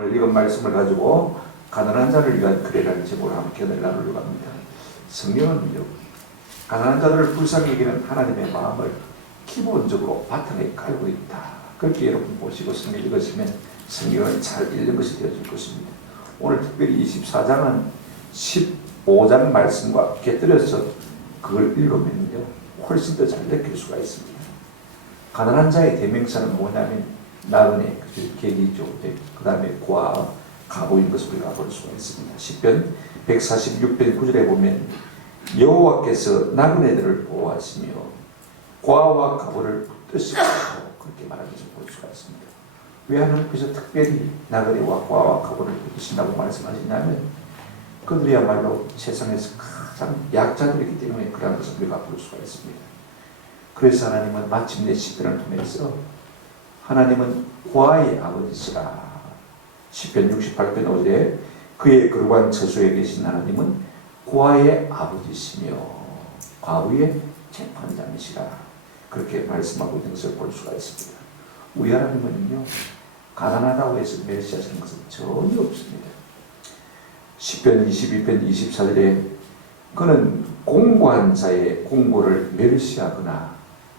오늘 이런 말씀을 가지고 가난한 자를 위한 글이라는 제목으로 함께 나누려고 합니다. 성경은요, 가난한 자들을 불쌍히 여기는 하나님의 마음을 기본적으로 바탕에 깔고 있다. 그렇게 여러분 보시고 성경 읽으시면 성경을 잘 읽는 것이 되어질 것입니다. 오늘 특별히 24장은 15장 말씀과 곁들여서 그걸 읽으면요 훨씬 더 잘 느낄 수가 있습니다. 가난한 자의 대명사는 뭐냐면 나그네, 계기죠. 그 다음에 고아, 가보인 것을 우리가 볼 수가 있습니다. 시편 146편 9절에 보면 여호와께서 나그네들을 보호하시며 고아와 가보를 붙드시고 그렇게 말하는 것을 볼 수가 있습니다. 왜 하나님께서 특별히 나그네와 고아와 가보를 붙드신다고 말씀하시냐면 그들이야말로 세상에서 가장 약자들이기 때문에 그런 것을 우리가 볼 수가 있습니다. 그래서 하나님은 마침내 시편을 통해서 하나님은 고아의 아버지시라. 시편 68편 5절에 그의 거룩한 처소에 계신 하나님은 고아의 아버지시며 과부의 재판장이시라. 그렇게 말씀하고 있는 것을 볼 수가 있습니다. 우리 하나님은요 가난하다고 해서 멸시하시는 것은 전혀 없습니다. 시편 22편 24절에 그는 공고한 자의 공고를 멸시하거나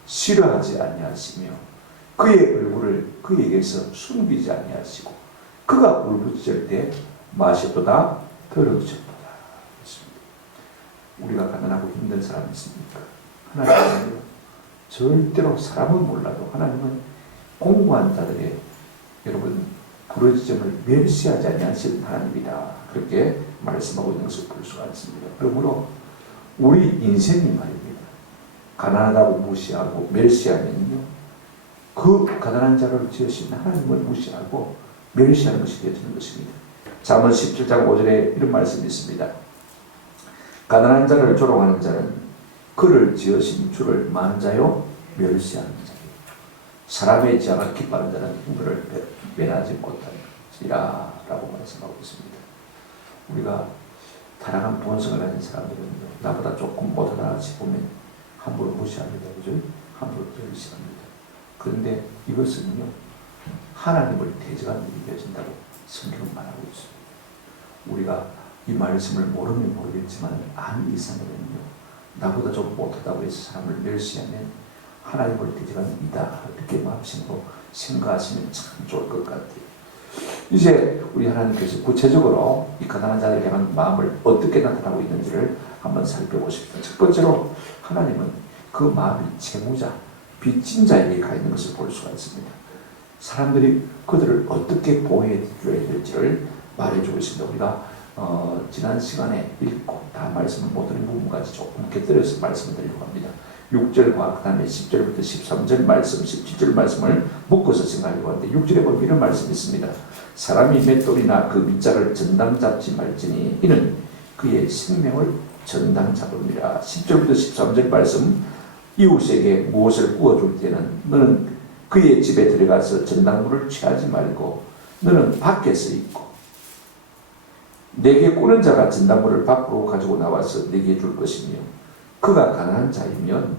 싫어하지 아니하시며 그의 얼굴을 그에게서 숨기지 아니하시고 그가 울부짖을 때 마셔도다 더러워졌도다. 우리가 가난하고 힘든 사람이 있습니까? 하나님은 절대로 사람은 몰라도 하나님은 공고한 자들의 여러분 부르짖음을 멸시하지 아니하시는 하나님이다. 그렇게 말씀하고 있는 것을 볼 수가 있습니다. 그러므로 우리 인생이 말입니다. 가난하다고 무시하고 멸시하면요 그 가난한 자를 지으신 하나님을 무시하고 멸시하는 것이 되어지는 것입니다. 잠언 17장 5절에 이런 말씀이 있습니다. 가난한 자를 조롱하는 자는 그를 지으신 주를 많은 자요 멸시하는 자요. 사람의 지향을 기뻐하는 자는 힘을 면하지 못하리라 라고 말씀하고 있습니다. 우리가 타락한 본성을 가진 사람들은요 나보다 조금 못하다 싶으면 함부로 무시합니다. 그죠? 함부로 멸시합니다. 그런데 이것은요 하나님을 대적하는 일이 되어진다고 성경은 말하고 있습니다. 우리가 이 말씀을 모르면 모르겠지만 아는 이상으로는요 나보다 좀 못하다고 해서 사람을 멸시하면 하나님을 대적하는 이다 이렇게 마음심으로 생각하시면 참 좋을 것 같아요. 이제 우리 하나님께서 구체적으로 이 가난한 자들에 대한 마음을 어떻게 나타나고 있는지를 한번 살펴보십시오. 첫 번째로 하나님은 그 마음이 채무자, 빚진 자에게 가 있는 것을 볼 수가 있습니다. 사람들이 그들을 어떻게 보호해 줘야 될지를 말해주고 있습니다. 우리가 지난 시간에 읽고 다 말씀을 못 드린 부분까지 조금 곁들여서 말씀을 드리려고 합니다. 6절과 그 다음에 10절부터 13절 말씀, 17절 말씀을 묶어서 생각하려고 하는데 6절에 보면 이런 말씀이 있습니다. 사람이 맷돌이나 그 밑자를 전당 잡지 말지니 이는 그의 생명을 전당 잡음이라. 10절부터 13절 말씀 이웃에게 무엇을 구워줄 때는 너는 그의 집에 들어가서 전당물을 취하지 말고 너는 밖에서 있고 내게 꾸는 자가 전당물을 밖으로 가지고 나와서 내게 줄 것이며 그가 가난한 자이면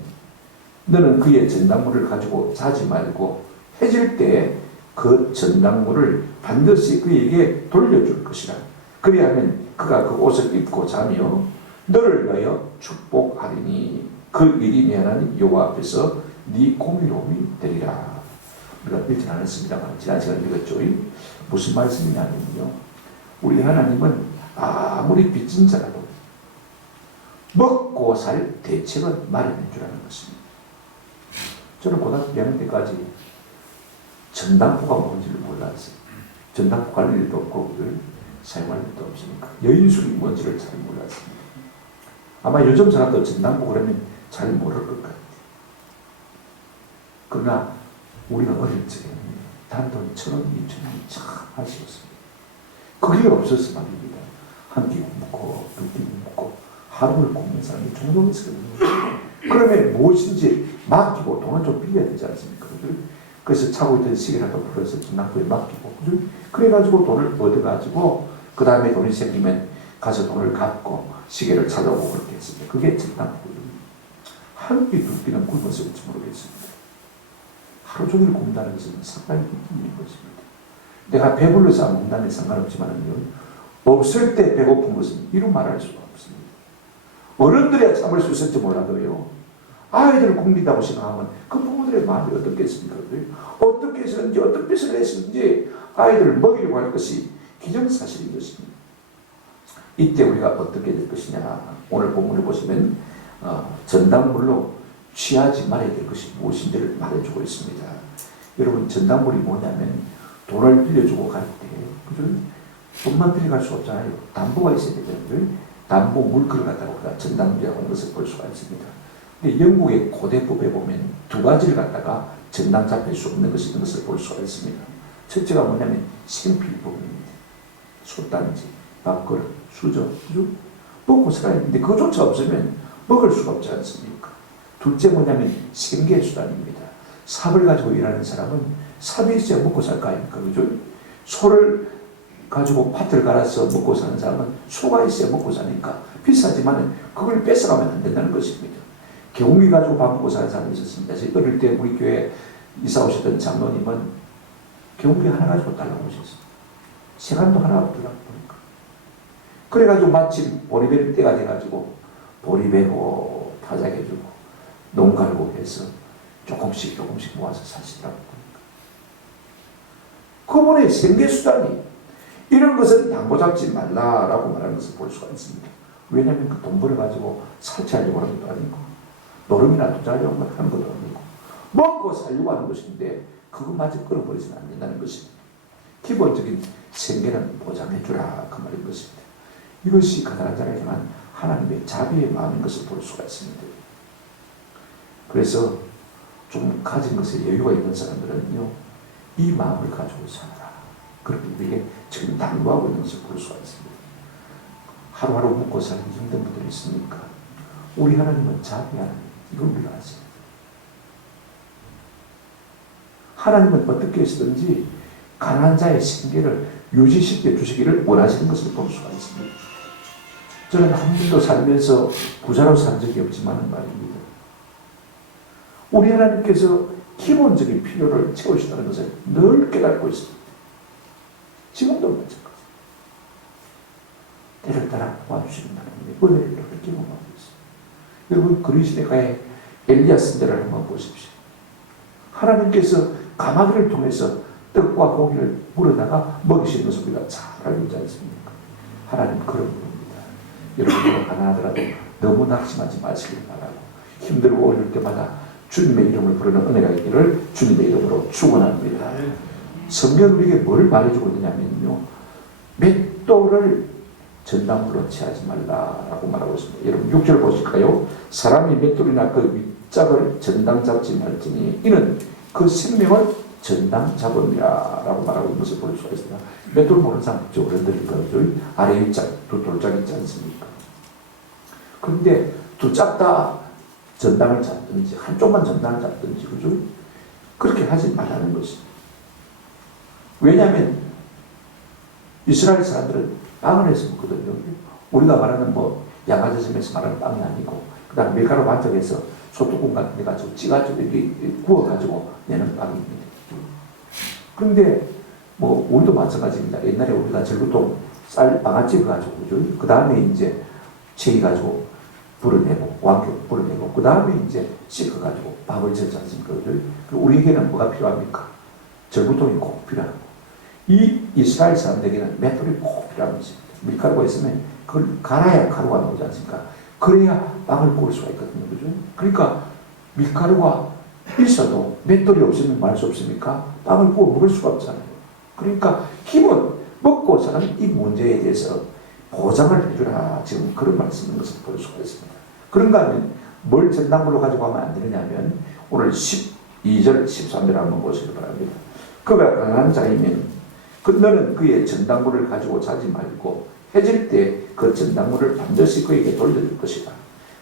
너는 그의 전당물을 가지고 자지 말고 해질 때 그 전당물을 반드시 그에게 돌려줄 것이라. 그리하면 그가 그 옷을 입고 자며 너를 위하여 축복하리니 그 일이 내 하나님 여호와 앞에서 네 공의로움이 되리라. 우리가 읽지 않았습니다만 지난 시간에 읽었죠. 무슨 말씀이냐면요 우리 하나님은 아무리 빚진 자라도 먹고 살 대책을 마련해 주라는 것입니다. 저는 고등학교 2학년 때까지 전당포가 뭔지를 몰랐어요. 전당포 갈 일도 없고 그걸 사용할 일도 없으니까 여인숙이 뭔지를 잘 몰랐습니다. 아마 요즘 사람도 전당포 그러면 잘 모를 것 같아요. 그러나 우리가 어릴 적에는 단돈 1,000원, 2,000원이 참 아쉬웠습니다. 그게 없어서 말입니다. 한 끼 굶고 두 끼 굶고 하루를 굶는 사람이 종종 있었거든요. 그러면 무엇인지 맡기고 돈은 좀 빌려야 되지 않습니까? 그래서 차고 있던 시계라도 풀어서 전당포에 맡기고 그래가지고 돈을 얻어가지고 그 다음에 돈이 생기면 가서 돈을 갚고 시계를 찾아오고 그렇게 했습니다. 그게 전당포입니다. 한 끼 두 끼는 굶었을지 모르겠습니다. 하루 종일 굶다는 것은 상당히 힘든 것입니다. 내가 배불러서 안 먹는다면 상관없지만요, 없을 때 배고픈 것은 이루 말할 수가 없습니다. 어른들이야 참을 수 있을지 몰라도요, 아이들을 굶긴다고 생각하면 그 부모들의 마음이 어떻겠습니까? 어떻게 해서든지 어떤 짓을 했든지 아이들을 먹이려고 할 것이 기정사실인 것입니다. 이때 우리가 어떻게 될 것이냐, 오늘 본문을 보시면 전당물로 취하지 말아야 될 것이 무엇인지를 말해주고 있습니다. 여러분, 전당물이 뭐냐면 돈을 빌려주고 갈 때, 그죠? 돈만 빌려갈 수 없잖아요. 담보가 있어야 되잖아요. 담보 물건을 갖다가 전당물이라고 하는 것을 볼 수가 있습니다. 근데 영국의 고대법에 보면 두 가지를 갖다가 전당 잡힐 수 없는 것이 있는 것을 볼 수가 있습니다. 첫째가 뭐냐면 생필품입니다. 솥단지, 밥그릇, 수저, 그죠? 먹고 살아야 되는데 그것조차 없으면 먹을 수가 없지 않습니까? 둘째 뭐냐면 생계수단입니다. 삽을 가지고 일하는 사람은 삽이 있어야 먹고 살 거 아닙니까? 그죠? 소를 가지고 밭을 갈아서 먹고 사는 사람은 소가 있어야 먹고 사니까 비싸지만 그걸 뺏어가면 안 된다는 것입니다. 개운기 가지고 밥 먹고 사는 사람이 있었습니다. 저희 어릴 때 우리 교회 이사 오셨던 장로님은 개운기 하나 가지고 달라고 오셨어요. 시간도 하나 없더라고 보니까. 그래가지고 마침 보리배를 때가 돼가지고 보리배고 타작해주고 농 갈고 해서 조금씩 모아서 사시더라고 보니까. 그분의 생계수단이 이런 것은 양보 잡지 말라라고 말하는 것을 볼 수가 있습니다. 왜냐하면 그 돈 벌어가지고 사치하려고 하는 것도 아니고 노름이나 투자하려고 하는 것도 아니고 먹고 살려고 하는 것인데 그것마저 끊어버리서는 안 된다는 것입니다. 기본적인 생계는 보장해주라 그 말인 것입니다. 이것이 가난한 자를 향한 하나님의 자비의 마음인 것을 볼 수가 있습니다. 그래서 좀 가진 것에 여유가 있는 사람들은요, 이 마음을 가지고 살아라. 그렇게 우리에게 지금 당부하고 있는 것을 볼 수가 있습니다. 하루하루 먹고 살기 힘든 분들이 있습니까? 우리 하나님은 자비하는, 이걸 우리가 아세요. 하나님은 어떻게 해서든지 가난한 자의 생계를 유지시켜 주시기를 원하시는 것을 볼 수가 있습니다. 저는 한 번도 살면서 부자로 산 적이 없지만 말입니다. 우리 하나님께서 기본적인 필요를 채우신다는 것을 늘 깨닫고 있습니다. 지금도 마찬가지. 때를 따라 도와주시는 하나님의 은혜를 경험하고 있습니다. 여러분, 그리스도가의 엘리야 선지자를 한번 보십시오. 하나님께서 가마귀를 통해서 떡과 고기를 물어다가 먹이시는 것을 우리가 잘 알고 있지 않습니까? 하나님 그런 분입니다. 여러분들은 가난하더라도 너무 낙심하지 마시길 바라고, 힘들고 어려울 때마다 주님의 이름을 부르는 은혜가 있기를 주님의 이름으로 축원합니다. 성경 우리에게 뭘 말해주고 있느냐면요, 맷돌을 전당물로 취하지 말라라고 말하고 있습니다. 여러분 6절 보실까요? 사람이 맷돌이나 그 윗짝을 전당 잡지 말지니 이는 그 생명을 전당 잡음이라 라고 말하고 있는 것을 볼 수가 있습니다. 맷돌 모르는 사람 있죠. 어른들이 그 아래 윗짝, 두 돌짝 있지 않습니까? 그런데 두 짝 다 전당을 잡든지 한쪽만 전당을 잡든지, 그죠? 그렇게 하지 말라는 것입니다. 왜냐하면 이스라엘 사람들은 빵을 해서 먹거든요. 우리가 말하는 양화제점에서 말하는 빵이 아니고, 그 다음 밀가루 반죽해서 소뚜껑 같은 데 가지고 찌가지고 구워가지고 내는 빵입니다. 그런데 우리도 마찬가지입니다. 옛날에 우리가 절구통 쌀 빵아찌를 가지고, 그죠? 그 다음에 이제 채기가지고 불어내고, 왕교 불어내고, 그 다음에 이제 씻어가지고 밥을 젓지 않습니까? 우리에게는 뭐가 필요합니까? 절구통이 꼭 필요하고, 이 이스라엘 사람들에게는 맷돌이 꼭 필요한 것입니다. 밀가루가 있으면 그걸 갈아야 가루가 나오지 않습니까? 그래야 빵을 구울 수가 있거든요. 그죠? 그러니까 밀가루가 있어도 맷돌이 없으면 말 수 없습니까? 빵을 구워 먹을 수가 없잖아요. 그러니까 기본 먹고 사는 이 문제에 대해서 보장을 해주라, 지금 그런 말씀인 것을 볼 수가 있습니다. 그런가 하면 뭘 전당물로 가지고 가면 안 되느냐면 오늘 12절 13절 한번 보시기 바랍니다. 그가 가난한 자이면 너는 그의 전당물을 가지고 자지 말고 해질 때 그 전당물을 반드시 그에게 돌려줄 것이다.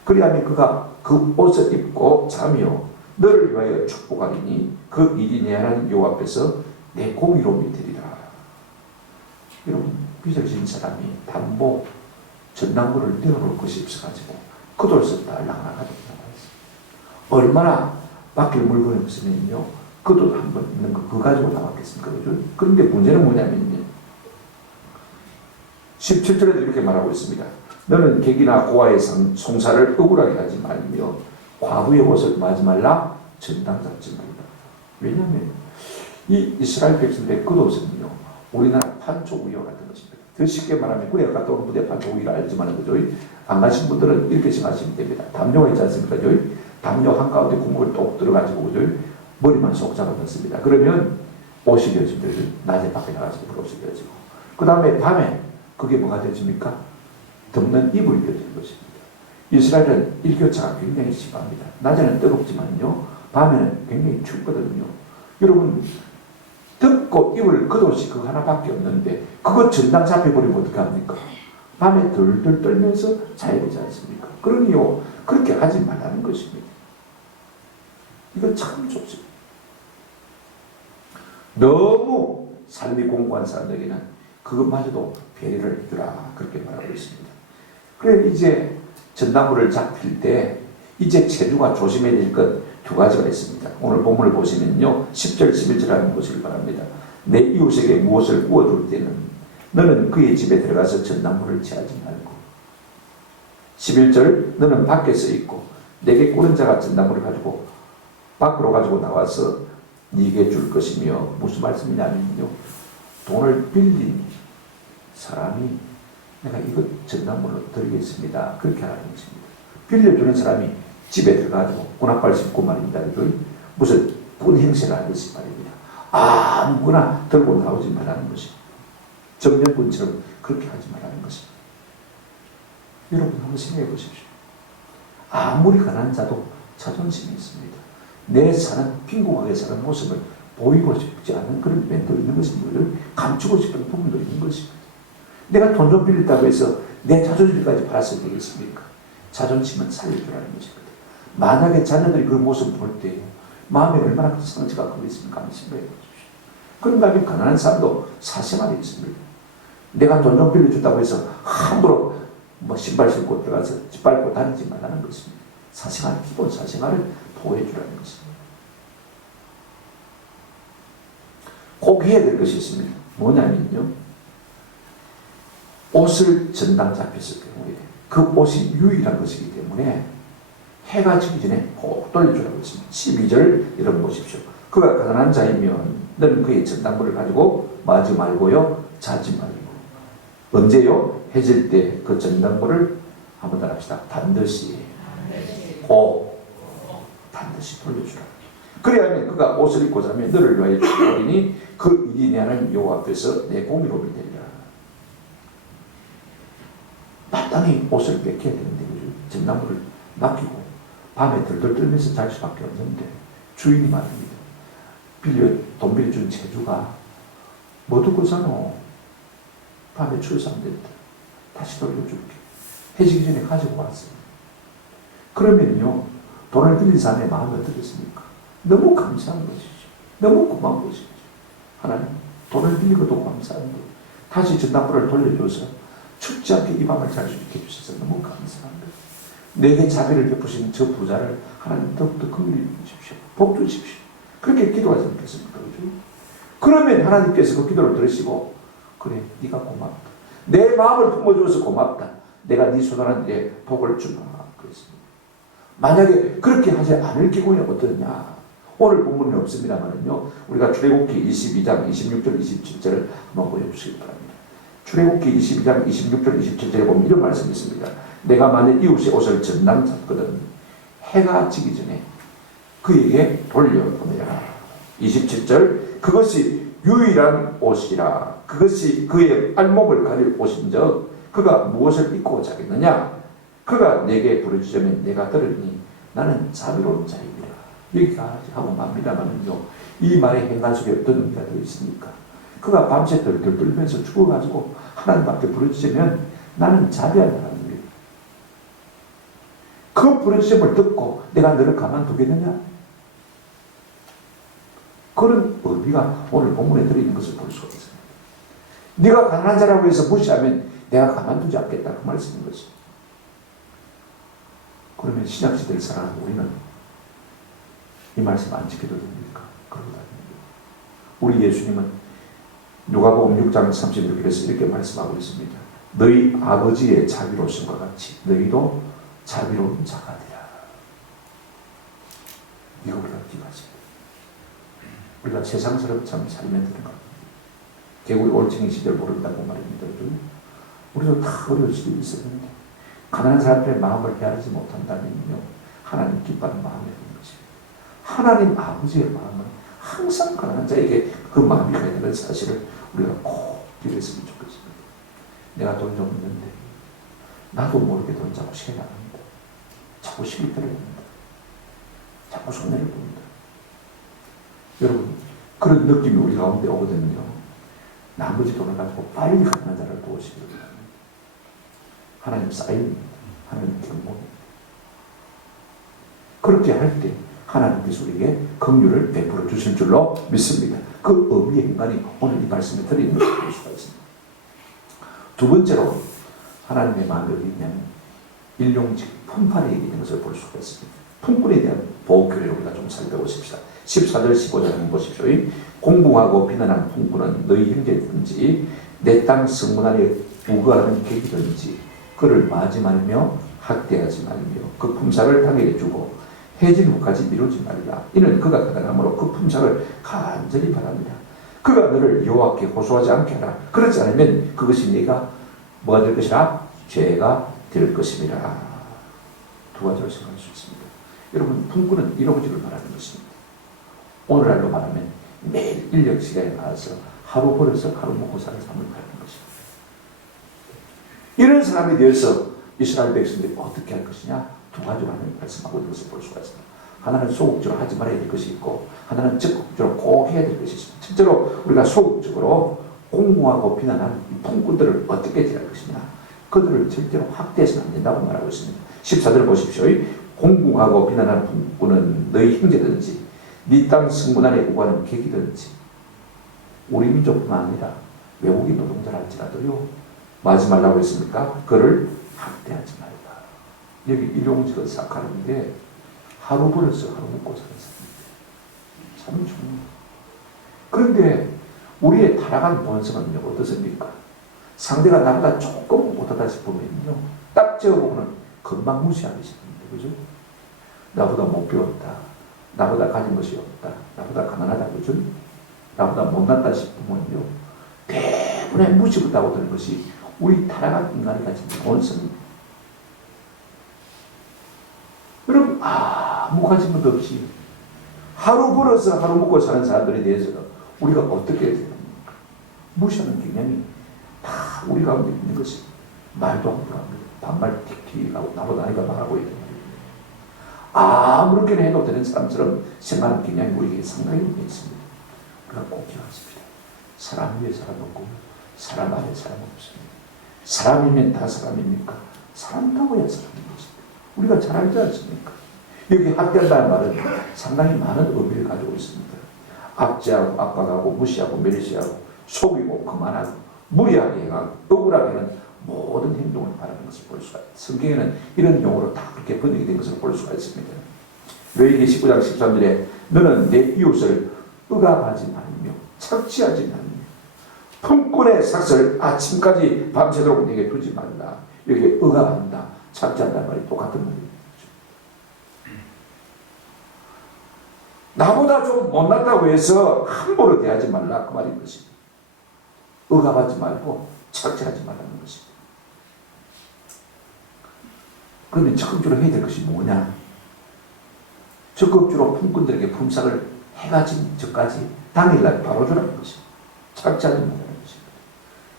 그리하면 그가 그 옷을 입고 자며 너를 위하여 축복하리니 그 일이 내 하나님 여호와 앞에서 내 공의로움이 되리라. 여러분, 빚을 진 사람이 담보 전당물을 내어놓을 것이 없어가지고 그 돌을 썼다 알랑알랑하게 나와있어요. 얼마나 맡길 물건이 없으면요, 그도 한번 있는 거 그거 가지고 나왔겠습니까? 그죠? 그런데 문제는 뭐냐면요. 17절에도 이렇게 말하고 있습니다. 너는 객이나 고아의 송사를 억울하게 하지 말며 과부의 옷을 마지 말라 전당 잡지 말라. 왜냐하면 이 이스라엘 백성들의 겉옷은요 우리나라 판촉우여 같은 것입니다. 더 쉽게 말하면 구약 갔다 온 부대 판촉우여를 알지만 그죠? 안 가신 분들은 이렇게 생각하시면 됩니다. 담요가 있지 않습니까? 담요 한가운데 구멍을 똑 들어가지고 그죠? 머리만 쏙 잡아 넣습니다. 그러면 옷이 되어집니다. 낮에 밖에 나가서 옷이 되어지고 그 다음에 밤에 그게 뭐가 되어집니까? 덮는 이불이 되어지는 것입니다. 이스라엘은 일교차가 굉장히 심합니다. 낮에는 뜨겁지만요 밤에는 굉장히 춥거든요. 여러분 덮고 입을 겉옷이 그거 하나밖에 없는데 그거 전당 잡혀버리면 어떻게 합니까? 밤에 덜덜 떨면서 자야 되지 않습니까? 그러니요 그렇게 하지 말라는 것입니다. 이거 참 좋습니다. 너무 삶이 공고한 사람들에게는 그것마저도 배려를 해주라 그렇게 말하고 있습니다. 그래 이제 전나무를 잡힐 때 이제 체주가 조심해야 될 것 두 가지가 있습니다. 오늘 본문을 보시면요 10절 11절 하는 보시기 바랍니다. 내 이웃에게 무엇을 구워줄 때는 너는 그의 집에 들어가서 전나무를 취하지 말고 11절 너는 밖에서 있고 내게 꾸는 자가 전나무를 가지고 밖으로 가지고 나와서 네게 줄 것이며 무슨 말씀이냐면요 돈을 빌린 사람이 내가 이것 전나무로 드리겠습니다. 그렇게 하는 것입니다. 빌려주는 사람이 집에 들어가지고 군합발 씹고 말입니다. 무슨 군 행세를 하는 것이 말입니다. 아무거나 들고 나오지 말라는 것입니다. 정년군처럼 그렇게 하지 말라는 것입니다. 여러분 한번 생각해 보십시오. 아무리 가난한 자도 자존심이 있습니다. 내 사는 빈곤하게 사는 모습을 보이고 싶지 않은 그런 면도 있는 것입니다. 감추고 싶은 부분도 있는 것입니다. 내가 돈 좀 빌렸다고 해서 내 자존심까지 팔았어야 되겠습니까? 자존심은 살려주라는 것입니다. 만약에 자녀들이 그 모습을 볼 때 마음에 얼마나 큰 상처가 걸리습니까? 한번 생각해 보십시오. 그런 다음에 가난한 사람도 사생활이 있습니다. 내가 돈 좀 빌려준다고 해서 함부로 신발 신고 들어가서 짓밟고 다니지 말라는 것입니다. 사생활, 기본 사생활을 보호해주라는 것입니다. 꼭 해야 될 것이 있습니다. 뭐냐면요. 옷을 전당 잡혔을 경우에 그 옷이 유일한 것이기 때문에 해가 지기 전에 꼭 돌려주라고 했습니다. 12절 여러분 보십시오. 그가 가난한 자이면 너는 그의 전당물을 가지고 마지 말고요. 자지 말고. 언제요? 해질 때 그 전당물을 한번 더 합시다. 반드시 꼭 반드시 돌려주라. 그래야만 그가 옷을 입고 자면 너를 위하여 죽으리니 그 일이 내하는 여호와 앞에서 내 공의로움이 되리라. 마땅히 옷을 뺏겨야 되는데 전당물을 맡기고 밤에 덜덜 떨면서 잘 수밖에 없는데 주인이 말합니다. 돈 빌려준 제주가 뭐 두고 사노? 밤에 출산됐다. 다시 돌려줄게. 해지기 전에 가지고 왔어요. 그러면요 돈을 빌린 사람의 마음이 어떻겠습니까? 너무 감사한 것이죠. 너무 고마운 것이죠. 하나님 돈을 빌리고도 감사한데 다시 전당물을 돌려줘서 춥지 않게 이 밤을 잘 수 있게 해주셔서 너무 감사한 거예요. 내게 자비를 베푸신 저 부자를 하나님 더욱더 긍휼히 주십시오. 복 주십시오. 그렇게 기도하지 않겠습니까? 그죠? 그러면 하나님께서 그 기도를 들으시고 그래 네가 고맙다. 내 마음을 품어주어서 고맙다. 내가 네 손안한 데 복을 주마. 그랬습니다. 만약에 그렇게 하지 않을 경우에 어떠냐? 오늘 본문은 없습니다만은요. 우리가 출애굽기 22장 26절 27절을 한번 보여주시기 바랍니다. 출애굽기 22장 26절 27절에 보면 이런 말씀이 있습니다. 내가 만일 이웃의 옷을 전당 잡거든 해가 지기 전에 그에게 돌려보내라. 27절 그것이 유일한 옷이라. 그것이 그의 알목을 가릴 옷인즉 그가 무엇을 입고 자겠느냐? 그가 내게 부르짖으면 내가 들으니 나는 자비로운 자이니라. 여기까지 하고 맙니다만은요. 이 말의 행간 속에 어떤 의미가 들어있습니까? 그가 밤새 덜덜 떨면서 죽어가지고 하나님밖에 부르짖으면 나는 자비한 하나님이에요. 그 부르짖음을 듣고 내가 너를 가만두겠느냐? 그런 의미가 오늘 본문에 들어있는 것을 볼 수가 있습니다. 네가 가난한 자라고 해서 무시하면 내가 가만두지 않겠다 그 말씀인 것입니다. 그러면 신약시대를 살아가는 우리는 이 말씀 안 지켜도 됩니까? 그러고 다닙니다. 우리 예수님은 누가복음 6장 36절에서 이렇게 말씀하고 있습니다. 너희 아버지의 자비로우심과 같이 너희도 자비로운 자가 되라. 이거 우리가 기억하십니다. 우리가 세상 사람처럼 살면 되는 겁니다. 개구리 올챙이 시절 모른다고 말입니다. 우리도 다 어려울 수도 있었는데 가난한 사람들의 마음을 헤아리지 못한다면요, 하나님 기뻐하는 마음이 되는 것입니다. 하나님 아버지의 마음은 항상 가난한 자에게 그 마음이 가야 되는 사실을 우리가 꼭 기억했으면 좋겠습니다. 내가 돈 좀 있는데 나도 모르게 돈 자꾸 세나갑니다. 자꾸 시비를 봅니다. 자꾸 손해를 봅니다. 여러분, 그런 느낌이 우리 가운데 오거든요. 나머지 돈을 가지고 빨리 가난한 자를 도우시기 바랍니다. 하나님 쌓입니다. 하나님 경고입니다. 그렇게 할 때 하나님께서 우리에게 긍휼을 베풀어 주실 줄로 믿습니다. 그 의미의 인간이 오늘 이 말씀에 들어있는 것을 볼 수가 있습니다. 두 번째로 하나님의 마음이 어디냐면 일용직 품판에 있는 것을 볼 수가 있습니다. 품꾼에 대한 보호교를 우리가 좀 살펴보십시다. 14절 15절 한번 보십시오. 공공하고 비난한 품꾼은 너희 형제든지 내 땅 성문 안에 우거하는 객이든지 그를 마지 말며 학대하지 말며 그 품삯을 당에게 주고 해진 후까지 미루지 말라. 이는 그가 가난함으로 그 품삯을 간절히 바랍니다. 그가 너를 여호와께 호소하지 않게 하라. 그렇지 않으면 그것이 네가 뭐가 될 것이라? 죄가 될 것입니다. 두 가지로 생각할 수 있습니다. 여러분, 품꾼은 일용직을 말하는 것입니다. 오늘날로 말하면 매일 인력 시간에 나와서 하루 벌어서 하루 먹고 사는 삶을 가는 것입니다. 이런 사람에 대해서 이스라엘 백성들이 어떻게 할 것이냐? 두 가지로 하나님 말씀하고 있는 것을 볼 수가 있습니다. 하나는 소극적으로 하지 말아야 될 것이 있고, 하나는 적극적으로 꼭 해야 될 것이 있습니다. 첫째로 우리가 소극적으로 공공하고 비난하는 이 품꾼들을 어떻게 대할 것이냐? 그들을 절대로 확대해서는 안 된다고 말하고 있습니다. 14절 보십시오. 공공하고 비난하는 품꾼은 너희 형제든지 네 땅 성문 안에 우거하는 객이든지, 우리 민족뿐만 아니라 외국인 노동자랄지라도요, 마지 말라고 했습니까? 그를 학대하지 말라. 여기 일용직은 사카른데 하루 벌어서 하루 먹고 사는 사람입니다. 참 중요합니다. 그런데 우리의 타락한 본성은 어떻습니까? 상대가 나보다 조금 못하다 싶으면요, 딱 재어보고는 금방 무시하기 시작합니다. 그죠? 나보다 못 배웠다. 나보다 가진 것이 없다. 나보다 가난하다. 그죠? 나보다 못났다 싶으면요, 대부분의 무시부터 하고 드는 것이 우리 타락한 인간이 가진 본성입니다. 여러분, 아무 가진 것도 없이 하루 벌어서 하루 먹고 사는 사람들에 대해서는 우리가 어떻게 해야 됩니까? 무시하는 경향이 다 우리 가운데 있는 것이 말도 함부로 합니다. 반말 틱틱하고 나보다 나이가 많아 보이는 말입니다. 아무렇게나 해도 되는 사람처럼 생각하는 경향이 우리에게 상당히 있습니다. 우리가 꼭 기억하십시다. 사람 위에 사람 없고 사람 아래 사람 없습니다. 사람이면 다 사람입니까? 사람다워야 사람인 것입니다. 우리가 잘 알지 않습니까? 여기 학대한다는 말은 상당히 많은 의미를 가지고 있습니다. 압제하고 압박하고 무시하고 멸시하고 속이고 그만하고 무리하게 행하고 억울하게 하는 모든 행동을 말하는 것을 볼 수가 있습니다. 성경에는 이런 용어로 다 그렇게 번역이 된 것을 볼 수가 있습니다. 레위기 19장 13절에 너는 내 이웃을 억압하지 말며 착취하지 말며 품꾼의 삭슬 아침까지 밤새도록 내게 두지 말라. 여기 억압한다, 착취한다는 말이 똑같은 말입니다. 나보다 좀 못났다고 해서 함부로 대하지 말라, 그 말인 것입니다. 억압하지 말고 착취하지 말라는 것입니다. 그러면 적극적으로 해야 될 것이 뭐냐? 적극적으로 품꾼들에게 품삯을 해가진 저까지 당일날 바로 주라는 것입니다. 착취하지 말라는 것입니다.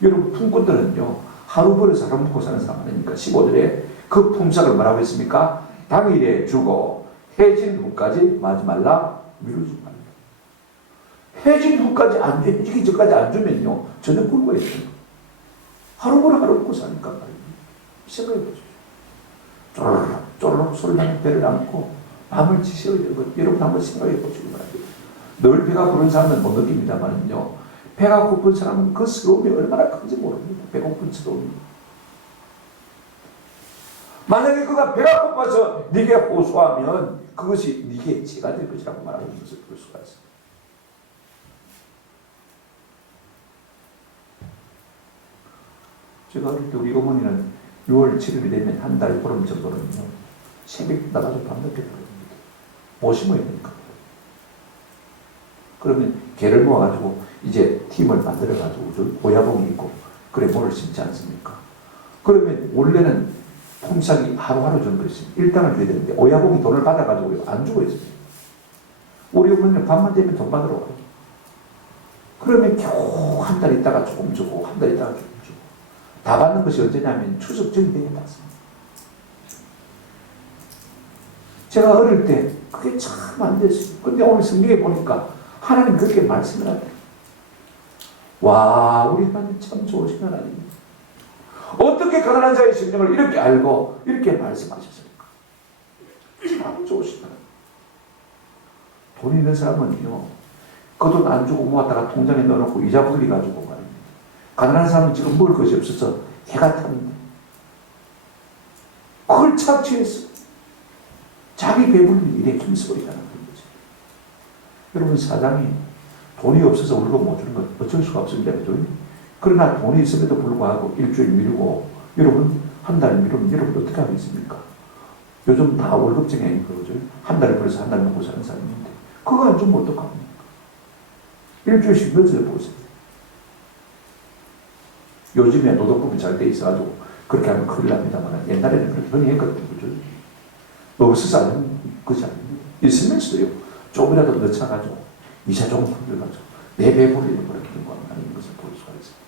여러분, 품꾼들은요, 하루 벌어서 하루 먹고 사는 사람 아닙니까? 15절에 그 품삯을 뭐라고 했습니까? 당일에 주고 해진 후까지 마지 말라, 미루지 말라. 해진 후까지 안 주, 해지기 전까지 안 주면요, 저녁 굶어야 돼요. 하루 벌어 하루 먹고 사니까 말입니다. 생각해 보십시오. 쪼르륵 소리나는 배를 안고 밤을 지새워야 되고, 여러분 한번 생각해 보시기 바랍니다. 늘 배가 부른 사람은 못 느낍니다만요, 배가 고픈 사람은 그 스러움이 얼마나 큰지 모릅니다. 배고픈 스러움이. 만약에 그가 배가 고파서 네게 호소하면 그것이 네게 죄가 될 것이라고 말하는 것을 볼 수가 있습니다. 제가 어릴 때 우리 어머니는 6월 7일이 되면 한 달 보름 정도는요, 새벽 나가서 밤늦게 들어갑니다. 뭐 심어야 되니까. 그러면 개를 모아가지고 이제 팀을 만들어가지고 오야봉이 있고, 그래 뭐를 심지 않습니까? 그러면 원래는 품삯이 하루하루 정도 있습니다. 일당을 줘야 되는데 오야봉이 돈을 받아가지고 안 주고 있습니다. 우리 어머니는 밤만 되면 돈 받으러 와요. 그러면 겨우 한 달 있다가 조금 주고 한 달 있다가 조금 주고, 다 받는 것이 언제냐면 추석 전에 받습니다. 제가 어릴 때 그게 참 안 됐어요. 근데 오늘 성경에 보니까 하나님 그렇게 말씀을 하더라고요. 와, 우리 하나님 참 좋으신 하나님. 어떻게 가난한 자의 심령을 이렇게 알고 이렇게 말씀하셨습니까? 참 좋으신 하나님. 돈 있는 사람은요, 그 돈 안 주고 모았다가 통장에 넣어놓고 이자 불리가지고 말입니다. 가난한 사람은 지금 먹을 것이 없어서 해가 탔는데 그걸 착취했어. 자기 배불리 일에 힘쓰리라는 거죠. 여러분, 사장이 돈이 없어서 월급 못 주는 건 어쩔 수가 없습니다. 그죠? 그러나 돈이 있음에도 불구하고 일주일 미루고, 여러분 한 달 미루면 여러분 어떻게 하겠습니까? 요즘 다 월급쟁이 그러죠. 한 달에 벌써 한 달 먹고 사는 사람인데 그거 안 주면 어떡합니까? 일주일씩 늦어져 보세요. 요즘에 노동법이 잘 돼 있어가지고 그렇게 하면 큰일 납니다만 옛날에는 그렇게 흔히 했거든요. 그죠? 없어서 하는 것이 아닙니다. 있으면서도요, 조금이라도 늦춰가지고 이자 조금 흔들가지고 내 배불리는 그런 경우가 많은 것을 볼 수가 있습니다.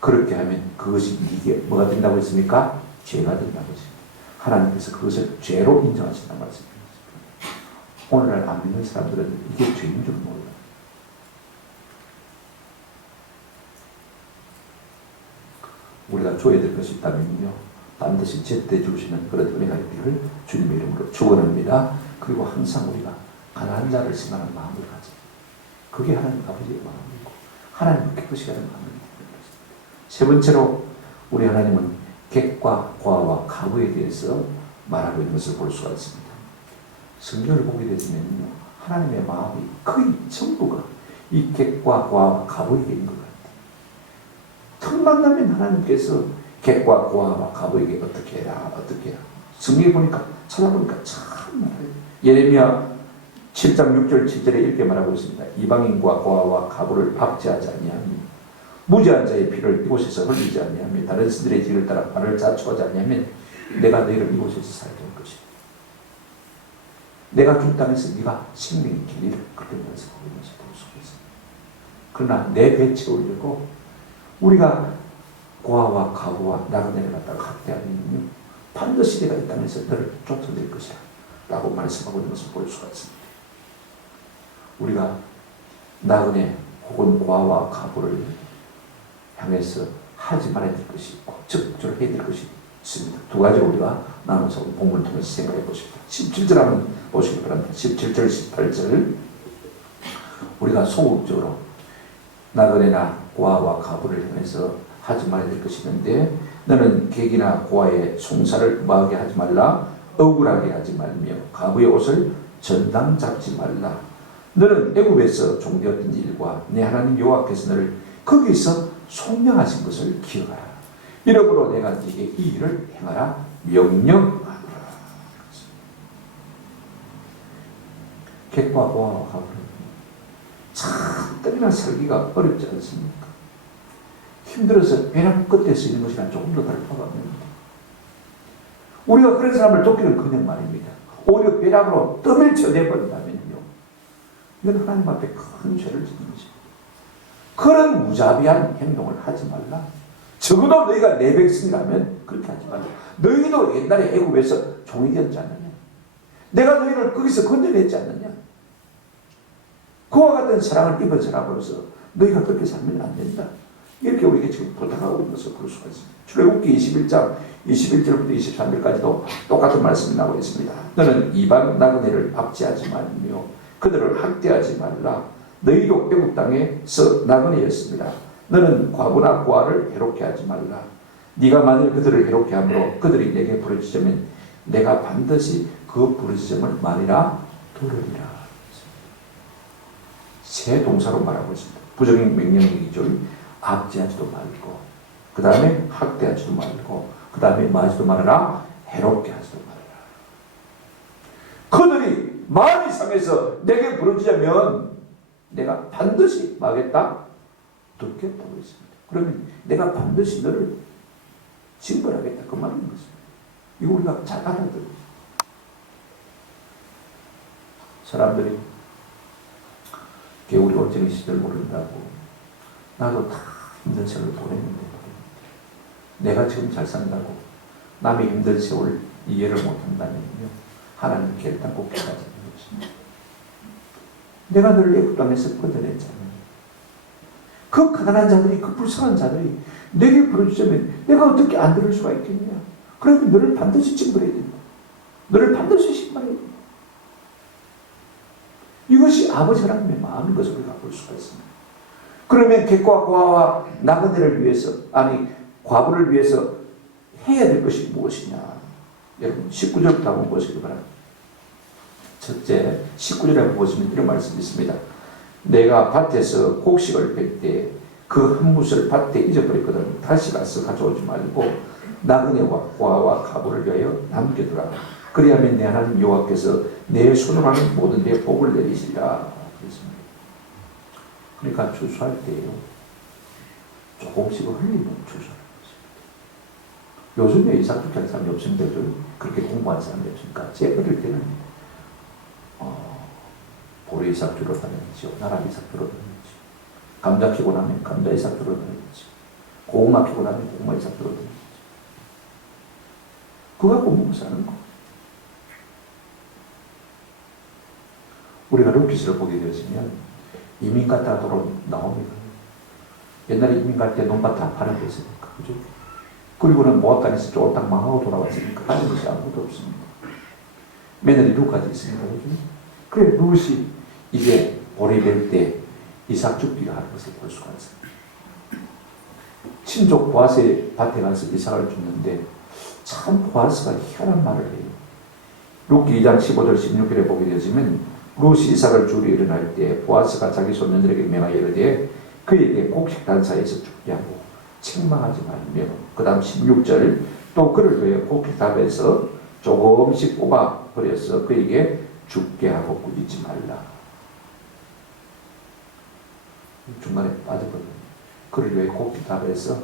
그렇게 하면 그것이 이게 뭐가 된다고 했습니까? 죄가 된다고 했습니다. 하나님께서 그것을 죄로 인정하신다는 말씀입니다. 오늘날 안 믿는 사람들은 이게 죄인 줄 몰라요. 우리가 줘야 될 것이 있다면요, 반드시 제때 주시는 그런 은혜가 있기를 주님의 이름으로 축원합니다. 그리고 항상 우리가 가난한 자를 생각하는 마음을 가져. 그게 하나님 아버지의 마음이고 하나님 기쁘시게 하는 마음입니다. 세 번째로 우리 하나님은 객과 고아와 가부에 대해서 말하고 있는 것을 볼 수가 있습니다. 성경을 보게 되면요, 하나님의 마음이 거의 전부가 이 객과 고아와 가부에게 있는 것 같아요. 틈만 나면 하나님께서 객과 고아와 가부에게 어떻게 해라, 어떻게 해라. 성경에 보니까, 찾아보니까 참 많아요. 예레미야 7장 6절 7절에 이렇게 말하고 있습니다. 이방인과 고아와 가부를 박제하지 아니하며 무죄한 자의 피를 이곳에서 흘리지 아니하며 다른 신들의 길을 따라 발을 자초하지 아니하면 내가 너희를 이곳에서 살게 할 것이다. 내가 준 땅에서 네가 생명의 길이를 그렇게 말씀하고 있는 것을 볼 수가 있습니다. 그러나 내 배에 채우려고 우리가 고아와 가부와 나그네를 갖다가 학대하면요, 반드시 내가 이 땅에서 너를 쫓아낼 것이야 라고 말씀하고 있는 것을 볼 수가 있습니다. 우리가 나그네 혹은 고아와 가부를 향해서 하지 말아야 될 것이 있고 적절해야 될 것이 있습니다. 두 가지로 우리가 나눠서 본문을 통해서 생각해 보십니다. 17절 한번 보시기 바랍니다. 17절 18절 우리가 소극적으로 나그네나 고아와 가부를 향해서 하지 말아야 될 것이 있는데, 너는 객이나 고아의 송사를 음하게 하지 말라. 억울하게 하지 말며 가부의 옷을 전당 잡지 말라. 너는 애굽에서 종되었던 일과 내 하나님 여호와께서 너를 거기서 속량하신 것을 기억하라. 이러므로 내가 네게 이 일을 행하라 명령하노라. 객과 고아와 가부는 참 때리나 살기가 어렵지 않습니까? 힘들어서 벼랑 끝에 쓰이는 것이랑 조금 더 다를 바가 없습니다. 우리가 그런 사람을 돕기는 그냥 말입니다. 오히려 벼락으로 떠밀쳐 내버린다면요, 이건 하나님 앞에 큰 죄를 짓는 것입니다. 그런 무자비한 행동을 하지 말라. 적어도 너희가 내 백성이라면 그렇게 하지 말라. 너희도 옛날에 애굽에서 종이 되었지 않느냐? 내가 너희를 거기서 건져냈지 않느냐? 그와 같은 사랑을 입은 사람으로서 너희가 그렇게 살면 안 된다. 이렇게 우리에게 지금 부탁하고 있는 것을 볼 수가 있습니다. 출애굽기 21장 21절부터 23절까지도 똑같은 말씀이 나오고 있습니다. 너는 이방 나그네를 압제하지 말며 그들을 학대하지 말라. 너희도 애굽 땅에서 나그네였습니다. 너는 과부나 고아를 해롭게 하지 말라. 네가 만일 그들을 해롭게 함으로 그들이 내게 부르짖으면 내가 반드시 그 부르짖음을 말이라 들으리라. 새 동사로 말하고 있습니다. 부정행 명령이죠. 압제하지도 말고 그 다음에 학대하지도 말고, 그 다음에 마지도 말아라, 해롭게 하지도 말아라. 그들이 마음이 상해서 내게 부르짖으면 내가 반드시 막겠다, 듣겠다고 했습니다. 그러면 내가 반드시 너를 징벌하겠다, 그 말인 것입니다. 이거 우리가 잘 알아들어요. 사람들이 겨울이 올정의 시절 모른다고 나도 다 힘든 세월을 보냈는데 내가 지금 잘 산다고 남의 힘든 세월 이해를 못한다면요, 하나님 결단코 깨닫지 않습니다. 내가 너를 애굽 땅에서 건져냈잖아요. 그 가난한 자들이, 그 불쌍한 자들이 내게 부르짖으면 내가 어떻게 안 들을 수가 있겠냐. 그러면 너를 반드시 징벌해야 된다. 너를 반드시 심판해야 된다. 이것이 아버지 하나님의 마음인 것을 우리가 볼 수가 있습니다. 그러면 객과 고아와 나그네를 위해서, 아니 과부를 위해서 해야 될 것이 무엇이냐. 여러분 19절부터 한번 보시기 바랍니다. 첫째 19절에 한번 보시면 이런 말씀이 있습니다. 내가 밭에서 곡식을 뺄 때 그 한 무을 밭에 잊어버렸거든. 다시 가서 가져오지 말고 나그네와 고아와 과부를 위하여 남겨두라. 그리하면 내 하나님 여호와께서 내 손으로 하는 모든 데 복을 내리시리라. 그랬습니다. 그러니까 추수할 때요, 조금씩은 흘리면 추수하는 것입니다. 요즘에 이삭 하는 사람이 없습니다. 그렇게 공부하는 사람이 없으니까. 제 어릴 때는 보리 이삭 주러 다녔죠. 나라 이삭 주러 다녔죠. 감자 키고 나면 감자 이삭 주러 다녔죠. 고구마 키고 나면 고구마 이삭 주러 다녔죠. 그거 갖고 먹고 사는 거. 우리가 루키스를 보게 되었으면 이민 갔다가 돌아온 나옵니다. 옛날에 이민 갈 때 논밭 다 팔아버렸으니까, 그죠? 그리고는 모압당에서 쫄딱 망하고 돌아왔으니까 하는 것이 아무것도 없습니다. 며느리 룻까지 있습니다, 그죠? 그래, 룻이 이제 보리 될 때 이삭 죽기를 하는 것을 볼 수가 있습니다. 친족 보아스의 밭에 가서 이삭을 줍는데 참 보아스가 희한한 말을 해요. 룻기 2장 15절 16절에 보게 되지만 룻이 이삭을 주러 일어날 때 보아스가 자기 소년들에게 명하여 이르되 그에게 곡식 단사에서 죽게 하고 책망하지 말며, 그 다음 16절 또 그를 위해 곡식 답에서 조금씩 뽑아 버려서 그에게 죽게 하고 꾸짖지 말라. 중간에 빠져버려요. 그를 위해 곡식 답에서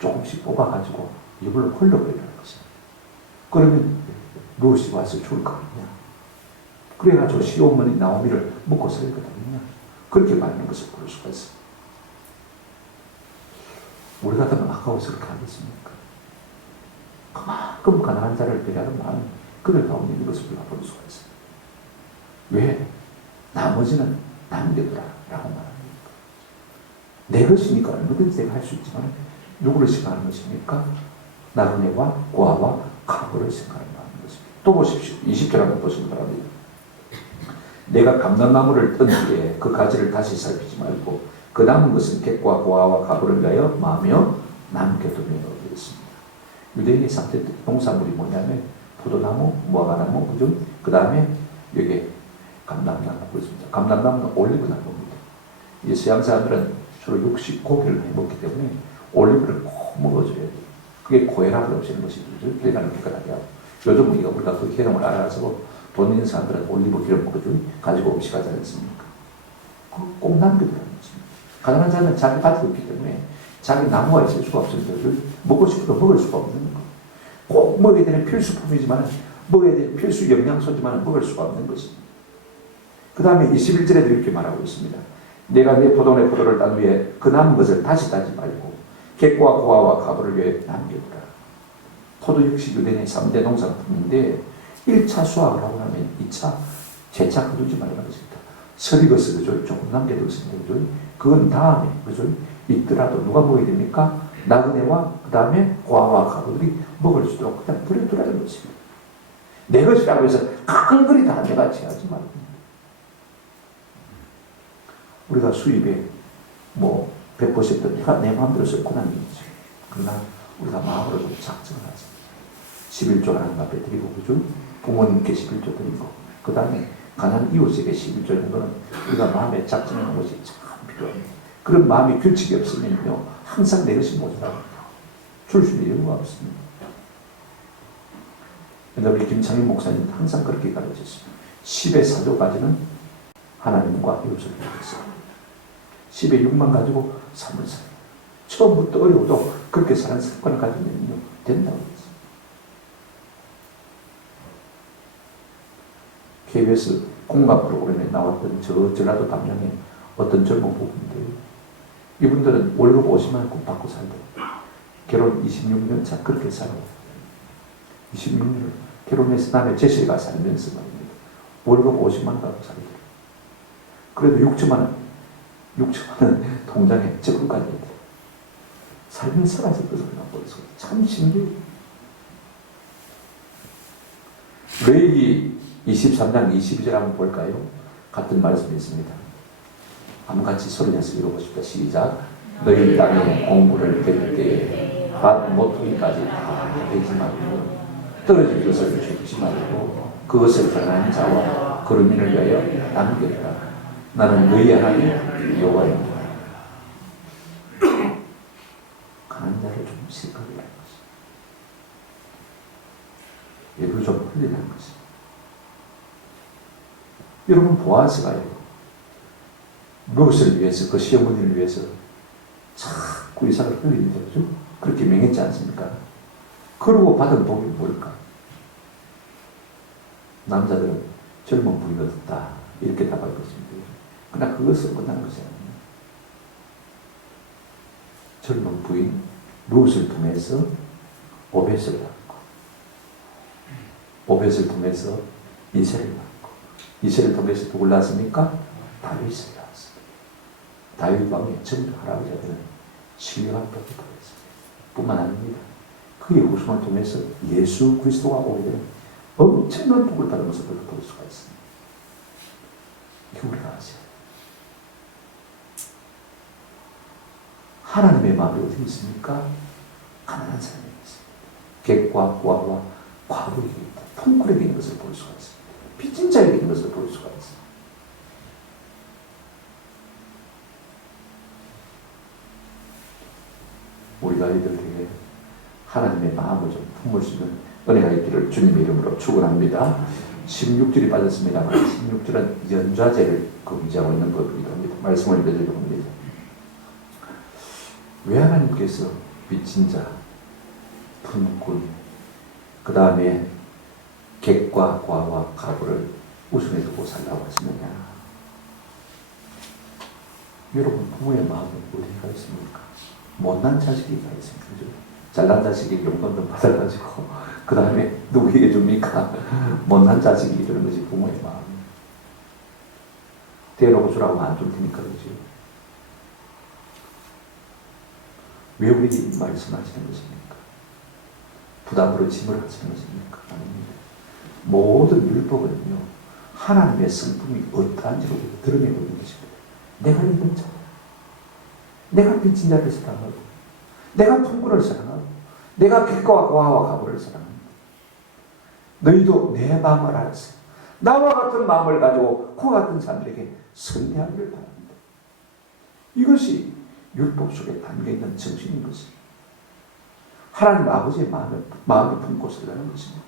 조금씩 뽑아가지고 이불로 흘러버리는 것입니다. 그러면 룻이 와서 죽을 거 아니냐. 그래가지고 시어머니 나오미를 먹고 살거든요. 그렇게 말하는 것을 볼 수가 있습니다. 우리 같으면 아까워서 그렇게 하겠습니까? 그만큼 가난한 자를 배려하는 마음이 그들 가운데 있는 것을 우리가 볼 수가 있습니다. 왜? 나머지는 남겨두라 라고 말합니다. 내 것이니까 얼마든지 내가 할 수 있지만 누구를 생각하는 것입니까? 나그네와 고아와 과부를 생각하는 마음인 것입니다. 또 보십시오. 20절 한번 보시기 바랍니다. 내가 감람나무를 뜬 뒤에 그 가지를 다시 살피지 말고 그 남은 것은 객과 고아와 과부를 위하여 마며 남겨두며 그랬습니다. 유대인의 3대 농산물이 뭐냐면 포도나무, 무화과나무, 그죠? 그 다음에 여기 감람나무 그렇습니다. 감람나무는 올리브나무입니다. 이 서양 사람들은 주로 육식 고기를 많이 먹기 때문에 올리브를 꼭 먹어줘야 돼요. 그게 고혈압을 없애는 것이죠. 그러니까 그거라요. 요즘 우리가 그 기름을 알아서 돈 있는 사람들은 올리브 기름 가지고 음식하지 않습니까? 꼭 남겨두라는 것입니다. 가난한 자는 자기 밭이 없기 때문에 자기 나무가 있을 수가 없습니다. 먹고 싶어도 먹을 수가 없는 거. 꼭 먹어야 되는 필수품이지만, 먹어야 되는 필수 영양소지만 먹을 수가 없는 것입니다. 그 다음에 21절에도 이렇게 말하고 있습니다. 내가 내 포도원의 포도를 딴 후에 그 남은 것을 다시 따지 말고 객과 고아와 과부를 위해 남겨두라. 포도 역시 유대인의 3대 농산품인데 1차 수확을 하고 나면 2차 재차 거두지 말라는 것입니다. 서리것을 그죠? 조금 남겨두었습니다. 그죠? 그건 다음에 그죠? 있더라도 누가 먹어야 됩니까? 나그네와 그 다음에 고아와 과부들이 먹을 수 있도록 그냥 버려두라는 것입니다. 내 것이라고 해서 큰 거리 다 내가 취하지 말고. 우리가 수입에 뭐 100% 내 마음대로 썼구나 이거죠. 그러나 우리가 마음으로 좀 작정을 하자. 11조 하나님 앞에 드리고, 그죠? 부모님께 11조 드리고, 그 다음에 가난한 이웃에게 11조 정도는 우리가 마음에 작정하는 것이 참 필요합니다. 그런 마음의 규칙이 없으면요, 항상 내 것이 모자랍니다. 줄 수 있는 이유가 없습니다. 근데 우리 김창인 목사님은 항상 그렇게 가르쳤습니다. 10의 4조 가지는 하나님과 이웃을 위해서, 10의 6만 가지고 삶을 살아요. 처음부터 어려워도 그렇게 사는 습관을 가지면 된다고 했어요. KBS 공감 프로그램에 나왔던 저 전라도 담양의 어떤 젊은 부부인데요. 이분들은 월급 50만 원 받고 살고 결혼 26년 차 그렇게 살아요. 26년을 결혼해서 남의 제시가 살면서 말입니다. 월급 50만 원 받고 살고 그래도 6천만 원 통장에 적금까지 해야 돼요. 삶을 살아서 그 소리 나고 있어요. 참 신기해요. 레위기 23장 22절 한번 볼까요? 같은 말씀이 있습니다. 한번 같이 소리내서 읽어보십시다. 시작. 너희 땅에 공부를 뺄 때에 밭 모퉁이까지 다 베지 말고 떨어질 것을 줍지 말고 그것을 가난한 자와 거르민을 위하여 남겨라. 나는 너희 하나님 여호와입니다. 가난한 자를 좀 생각해 하는 것입니다. 일부러 좀 흘리라는 것입니다. 여러분 보아스가요. 무엇을 위해서 그 시어머니를 위해서 자꾸 이삭을 흘리는 거죠. 그렇게 명했지 않습니까? 그러고 받은 복이 뭘까? 남자들은 젊은 부인을 얻었다 이렇게 답할 것입니다. 그러나 그것으로 끝나는 것이 아닙니다. 젊은 부인 무엇을 통해서 오벳을 받고 오벳을 통해서 이세를 받고 이세를 통해서 누굴 낳았습니까? 다윗을 낳았습니다. 다윗 왕의 전부 할아버지들은 신령한 복을 받았습니다. 뿐만 아닙니다. 그의 후손을 통해서 예수 그리스도가 오게 되는 엄청난 복을 받은 것을 볼 수가 있습니다. 이거 우리가 아세요. 하나님의 마음이 어디 있습니까? 가난한 사람에게 있습니다. 객과 고아와 과부에게 있다. 통굴에게 있는 것을 볼 수가 있습니다. 빚진 자에게 있는 것을 볼 수가 있습니다. 우리가 이들에게 하나님의 마음을 좀 품을 수 있는 은혜가 있기를 주님의 이름으로 축원합니다. 16절이 빠졌습니다만 16절은 연좌제를 금지하고 있는 법이기도 합니다. 말씀을 읽어드리려고 합니다. 왜 하나님께서 빚진 자, 품꾼, 그 다음에 객과 과와 가부를 우선에 두고 살라고 하시느냐? 여러분 부모의 마음은 어디가 있습니까? 못난 자식이가 있습니다. 그죠? 잘난 자식이 용돈도 받아가지고 그 다음에 누구에게 줍니까? 못난 자식이 주는 것이 부모의 마음. 대놓고 주라고 안 줄 테니까 그죠? 왜 우리에게 말씀하시는 것입니까? 부담으로 짐을 하시는 것입니까? 아닙니다. 모든 율법은요 하나님의 성품이 어떠한지로 드러내고 있는 것입니다. 내가 입은 자, 내가 빚진 자를 사랑하고, 내가 품꾼을 사랑하고, 내가 객과 고아와 가부를 사랑합니다. 너희도 내 마음을 알았어. 나와 같은 마음을 가지고 그와 같은 자들에게 선대하기를 바랍니다. 이것이 율법 속에 담겨있는 정신인 것입니다. 하나님 아버지의 마음을 품고 살라는 것입니다.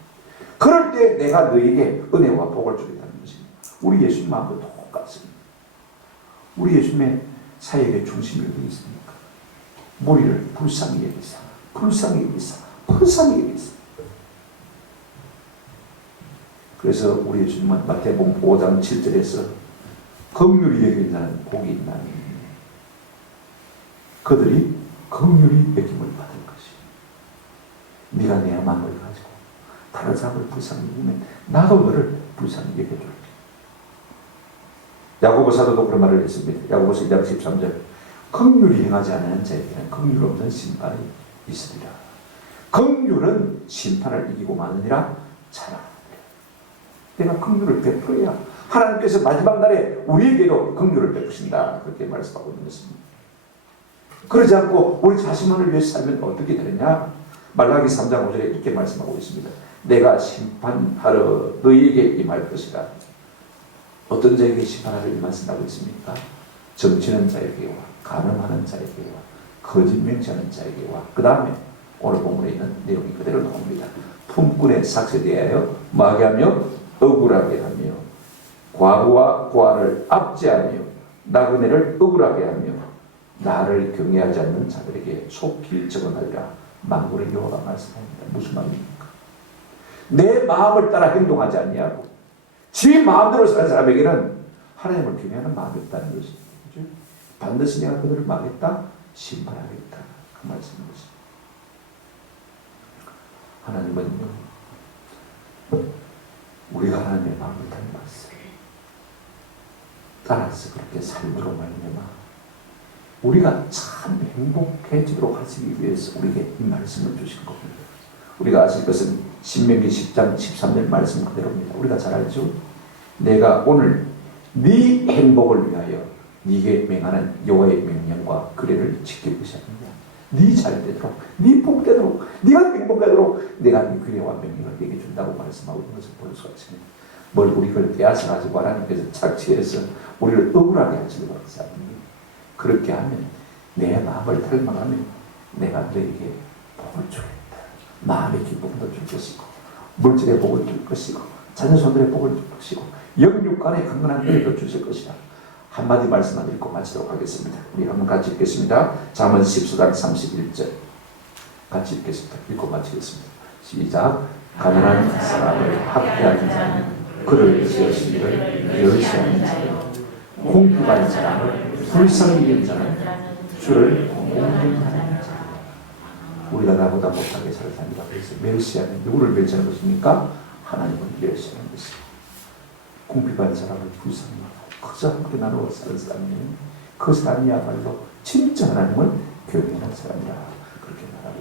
그럴 때 내가 너에게 은혜와 복을 주겠다는 것입니다. 우리 예수님 마음도 똑같습니다. 우리 예수님의 사역의 중심이 어디 있습니까? 무리를 불쌍히 여기사, 불쌍히 여기사, 불쌍히 여기사. 그래서 우리 예수님은 마태복음 5장 7절에서 긍휼히 여기는 자는 복이 있나니 그들이 긍휼히 여김을 받을 것이. 네가 내 마음을 가지고 다른 사람을 불쌍히 여기면 나도 너를 불쌍히 여겨줄게. 야고보 사도도 그런 말을 했습니다. 야고보서 2장 13절 긍휼히 행하지 않는 자에게는 긍휼 없는 심판이 있으리라. 긍휼은 심판을 이기고 마느니라 자랑하느니라. 내가 긍휼을 베풀어야 하나님께서 마지막 날에 우리에게도 긍휼을 베푸신다. 그렇게 말씀하고 있는 것입니다. 그러지 않고 우리 자신만을 위해서 살면 어떻게 되느냐? 말라기 3장 5절에 이렇게 말씀하고 있습니다. 내가 심판하러 너희에게 임할 것이다. 어떤 자에게 심판하러 임하신다고 했습니까? 정치는 자에게와 가늠하는 자에게와 거짓 맹세하는 자에게와 그 다음에 오늘 본문에 있는 내용이 그대로 나옵니다. 품꾼의 삭에 대하여 마게 하며 억울하게 하며 과부와 고아를 압제하며 나그네를 억울하게 하며 나를 경외하지 않는 자들에게 속히 적응하리라. 만군의 여호와가 말씀합니다. 무슨 말입니까? 내 마음을 따라 행동하지 않냐고. 지 마음대로 사는 사람에게는 하나님을 경외하는 마음이 없다는 것입니다. 그렇죠? 반드시 내가 그들을 막겠다, 심판하겠다. 그 말씀인 것입니다. 하나님은요, 우리가 하나님의 마음을 닮았어요. 따라서 그렇게 삶으로 말미암아 우리가 참 행복해지도록 하시기 위해서 우리에게 이 말씀을 주신 겁니다. 우리가 아실 것은 신명기 10장 13절 말씀 그대로입니다. 우리가 잘 알죠? 내가 오늘 네 행복을 위하여 네게 명하는 여호와의 명령과 규례를 지킬 것이 아니냐. 네 잘되도록, 네 복되도록, 네가 행복하도록 내가 네 규례와 명령을 네게 준다고 말씀하고 있는 것을 볼 수가 있습니다. 뭘 우리 그걸 빼앗아가지고 하나님께서 착취해서 우리를 억울하게 하시는 것이 아닙니다. 그렇게 하면 내 마음을 닮아가면 내가 너에게 복을 주겠다. 마음의 기쁨도 줄 것이고 물질의 복을 줄 것이고 자녀손들의 복을 줄 것이고 영육간의 강건한 은혜도 주실 것이다. 한마디 말씀만 읽고 마치도록 하겠습니다. 우리 한번 같이 읽겠습니다. 잠언 14장 31절 같이 읽겠습니다. 읽고 마치겠습니다. 시작. 가난한 사람을 학대하는 자는 그를 지으신 일을 멸시하는 자요 공평한 사람을 불쌍히 여기는 자는 주를 공경하는 자. 우리가 나보다 못하게 살 사람이라고 해서 멸시하는, 누구를 멸시하는 것입니까? 하나님을 멸시하는 것입니다. 공평한 사람을 불쌍히 여기고 그저 함께 나누어 사는 사람이 그 사람이야말로 진짜 하나님을 경외하는 사람이라 그렇게 말합니다.